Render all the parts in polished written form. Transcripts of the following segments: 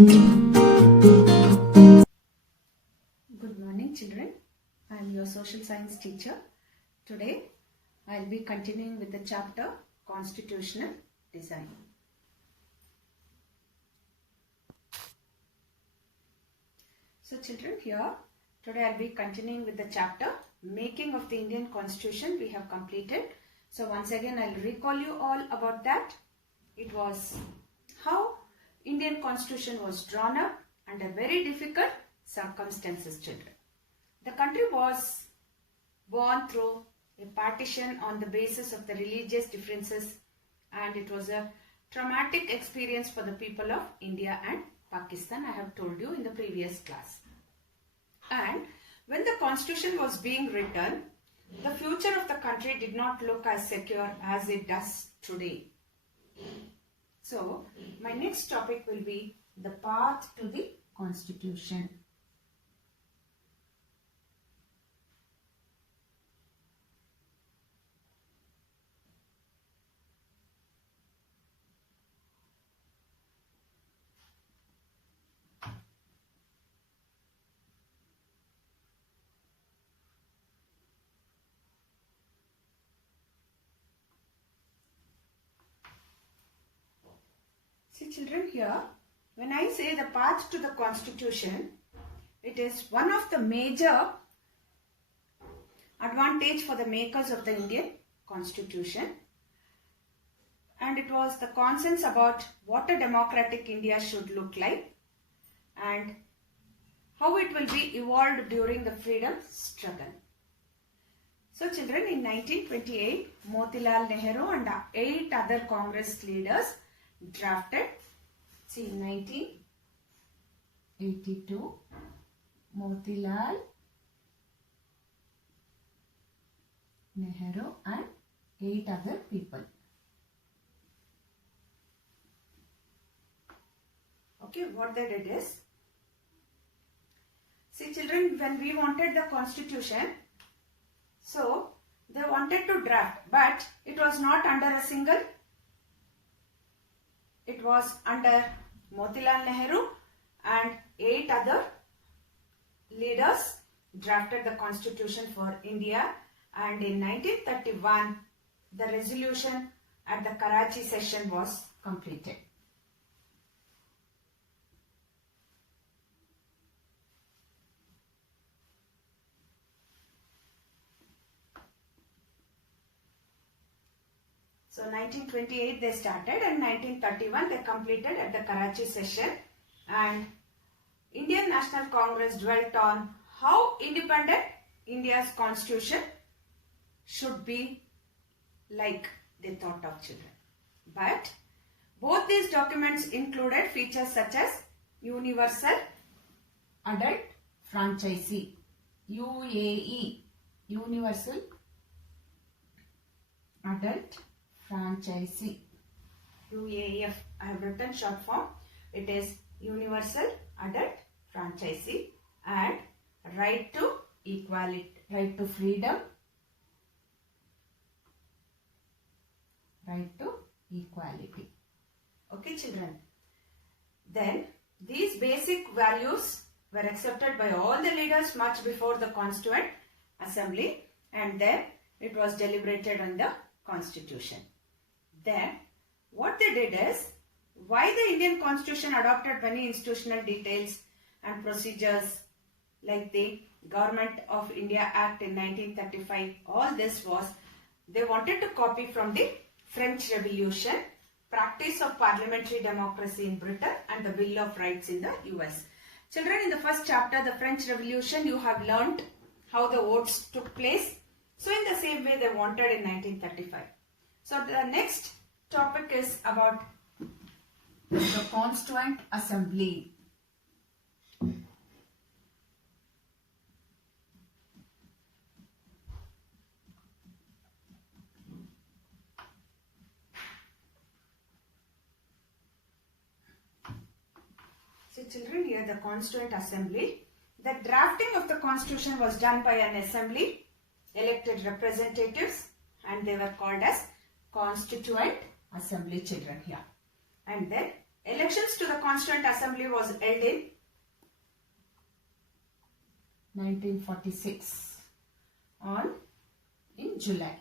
Good morning, children. I am your social science teacher. Today, I will be continuing with the chapter Constitutional Design. So, children, here today I will be continuing with the chapter Making of the Indian Constitution. We have completed. So, once again, I will recall you all about that. It was how Indian Constitution was drawn up under very difficult circumstances, children. The country was born through a partition on the basis of the religious differences, and it was a traumatic experience for the people of India and Pakistan. I have told you in the previous class. And when the constitution was being written, the future of the country did not look as secure as it does today. So, my next topic will be the path to the constitution. See, children, here when I say the path to the constitution, it is one of the major advantage for the makers of the Indian constitution, and it was the consensus about what a democratic India should look like and how it will be evolved during the freedom struggle. So, children, in 1928, Motilal Nehru and 8 other Congress leaders drafted, see, 1982, Motilal Nehru and 8 other people. Okay, what they did is, see, children, when we wanted the constitution, so they wanted to draft, but it was not under a single. It was under Motilal Nehru and 8 other leaders drafted the constitution for India, and in 1931 the resolution at the Karachi session was completed. So 1928 they started and 1931 they completed at the Karachi session, and Indian National Congress dwelt on how independent India's constitution should be like they thought of, children. But both these documents included features such as Universal Adult Franchisee, UAE, Universal Adult Franchisee, UAF. I have written short form. It is Universal Adult Franchisee, and right to equality, right to freedom, right to equality. Okay, children. Then these basic values were accepted by all the leaders much before the Constituent Assembly, and then it was deliberated on the Constitution. Then what they did is, why the Indian Constitution adopted many institutional details and procedures like the Government of India Act in 1935. All this was, they wanted to copy from the French Revolution, practice of parliamentary democracy in Britain, and the Bill of Rights in the US. Children, in the first chapter, the French Revolution, you have learnt how the votes took place. So in the same way they wanted in 1935. So the next topic is about the Constituent Assembly. So children, here the Constituent Assembly. The drafting of the Constitution was done by an assembly, elected representatives, and they were called as Constituent Assembly, children, here. And then Elections to the Constituent Assembly was held in 1946 in July.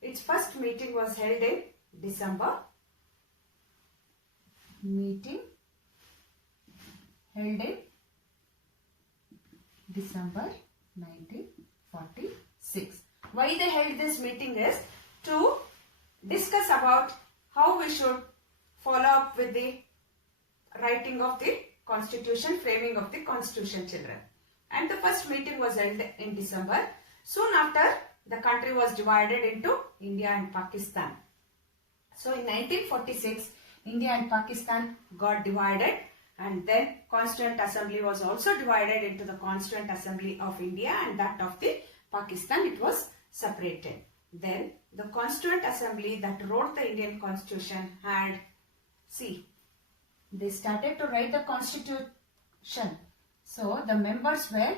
Its first meeting was held in December. Meeting held in December 1946. Why they held this meeting is to discuss about how we should follow up with the writing of the constitution, framing of the constitution, children. And the first meeting was held in December. Soon after, the country was divided into India and Pakistan. So in 1946, India and Pakistan got divided, and then Constituent Assembly was also divided into the Constituent Assembly of India and that of the Pakistan. It was separated. Then the Constituent Assembly that wrote the Indian Constitution had, they started to write the Constitution. So the members were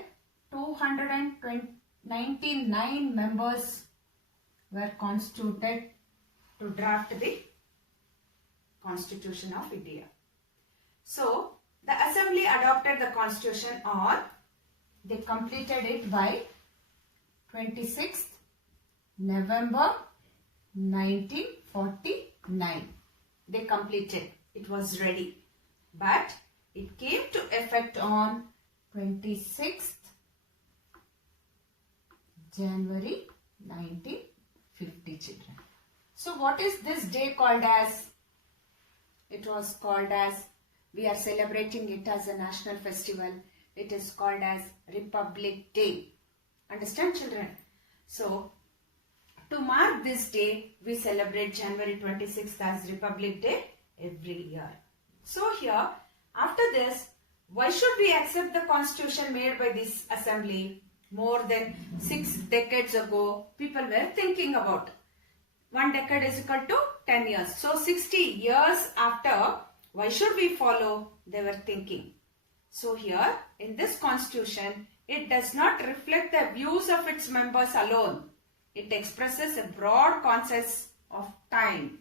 299 members were constituted to draft the Constitution of India. So the Assembly adopted the Constitution, or they completed it by 26th November 1949. They completed. It was ready. But it came to effect on 26th January 1950, children. So what is this day called as? It was called as, we are celebrating it as a national festival. It is called as Republic Day. Understand, children? So to mark this day, we celebrate January 26th as Republic Day every year. So here, after this, why should we accept the constitution made by this assembly? More than 6 decades ago, people were thinking about 1 decade is equal to 10 years. So 60 years after, why should we follow? They were thinking. So here, in this constitution, it does not reflect the views of its members alone. It expresses a broad consensus of time.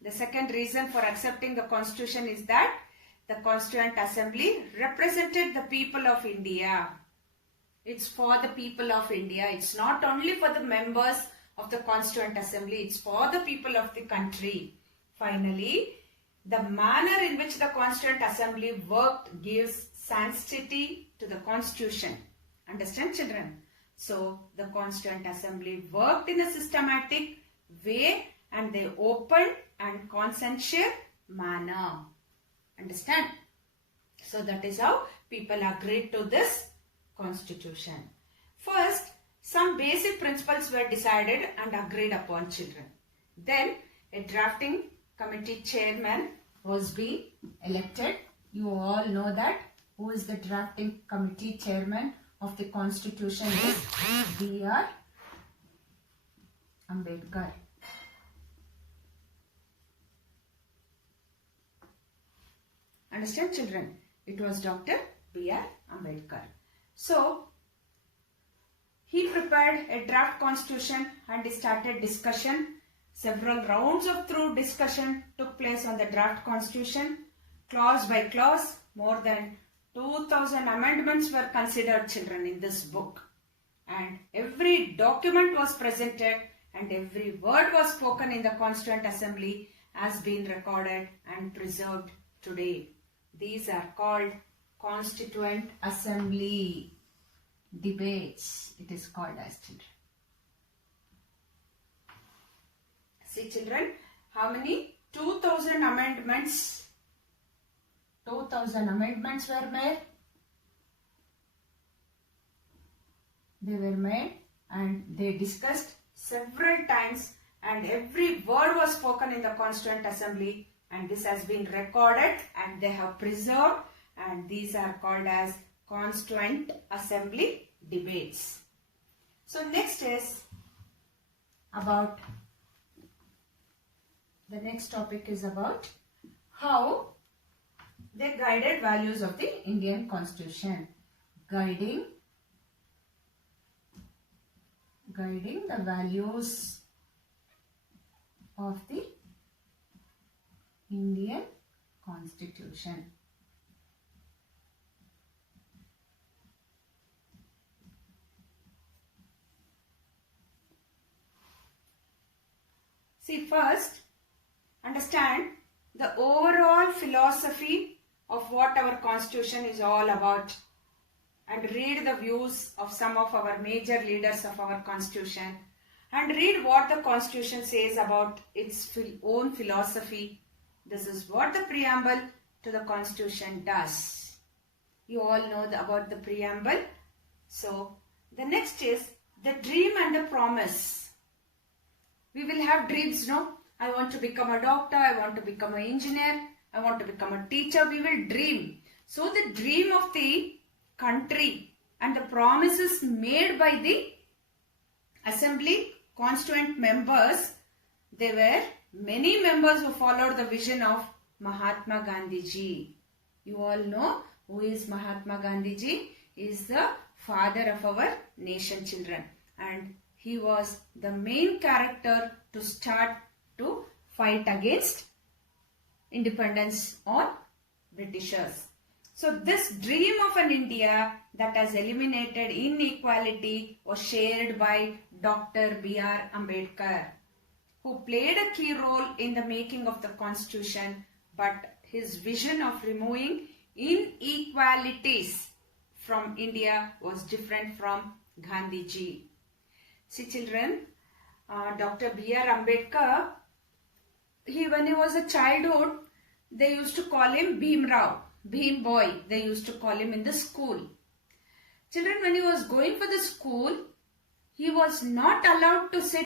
The second reason for accepting the constitution is that the Constituent Assembly represented the people of India. It's for the people of India. It's not only for the members of the Constituent Assembly. It's for the people of the country. Finally, the manner in which the Constituent Assembly worked gives sanctity to the Constitution. Understand, children? So, the Constituent Assembly worked in a systematic way, and they opened and consensual manner. Understand? So that is how people agreed to this constitution. First, some basic principles were decided and agreed upon, children. Then a drafting committee chairman was being elected. You all know that. Who is the drafting committee chairman of the constitution? Is B.R. Ambedkar. Understand, children? It was Dr. B.R. Ambedkar. So, he prepared a draft constitution and started discussion. Several rounds of thorough discussion took place on the draft constitution. Clause by clause, more than 2000 amendments were considered, children, in this book. And every document was presented and every word was spoken in the Constituent Assembly has been recorded and preserved today. These are called Constituent Assembly debates. It is called as, children. See, children, how many? 2000 amendments. 2000 amendments were made. They were made and they discussed several times, and every word was spoken in the Constituent Assembly, and this has been recorded and they have preserved, and these are called as Constituent Assembly debates. So next is about, the next topic is about how they guided values of the Indian Constitution. Guiding the values of the Indian Constitution. See, first, understand the overall philosophy of what our constitution is all about and read the views of some of our major leaders of our constitution and read what the constitution says about its own philosophy. This is what the preamble to the constitution does. You all know about the preamble. So, the next is the dream and the promise. We will have dreams, no? I want to become a doctor, I want to become an engineer, I want to become a teacher. We will dream. So, the dream of the country and the promises made by the assembly constituent members, there were many members who followed the vision of Mahatma Gandhi ji. You all know who is Mahatma Gandhi ji? He is the father of our nation, children, and he was the main character to start to fight against independence on Britishers. So this dream of an India that has eliminated inequality was shared by Dr. B.R. Ambedkar, who played a key role in the making of the constitution, but his vision of removing inequalities from India was different from Gandhi ji. See, children, Dr. B.R. Ambedkar, when he was a childhood, they used to call him Bhim Rao, Bhim boy, they used to call him in the school. Children, when he was going for the school, he was not allowed to sit